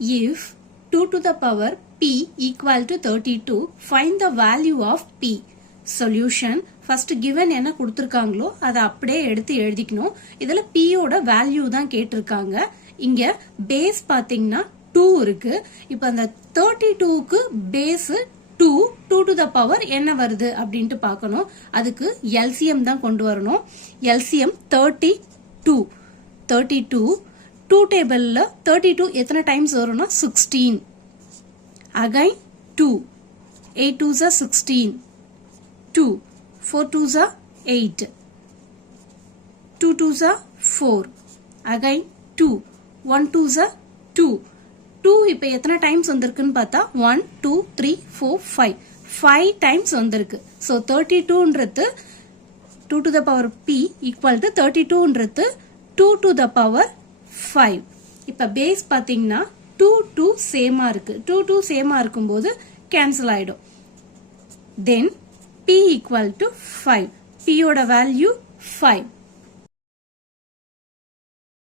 If 2 to the power p equal to 32, find the value of p. Solution. First given என்ன கொடுத்திருக்காங்களோ அதை அப்படியே எடுத்து எழுதிக்கணும். இதுல p ஓட வேல்யூ தான் கேட்டிருக்காங்க. இங்க பேஸ் பாத்தீங்கன்னா 2 இருக்கு. இப்போ அந்த 32க்கு பேஸ் 2 to the power என்ன வருது அப்படின்ட்டு பார்க்கணும். அதுக்கு LCM தான் கொண்டு வரணும். LCM 32 2 டேபிள்ல 32 எத்தனை டைம்ஸ் வரும்னா 16. Again 2 8 2s are 16 2 4 2s are 8 2 2s are 4 again 2 1 2s are 2 2 இப்போ எத்தனை டைம்ஸ் வந்திருக்குன்னு பார்த்தா 1 2 3 4 5 டைம்ஸ் வந்திருக்கு. ஸோ 32ன்றது 2 to the power p equal to 32ன்றது 2 to the power 5. இப்ப பேஸ் பாத்தீங்கன்னா 2 சேமா இருக்கு. 2 சேமா இருக்கும்போது கேன்சல் ஆயிடும். Then p equal to 5. p ஓட வேல்யூ 5.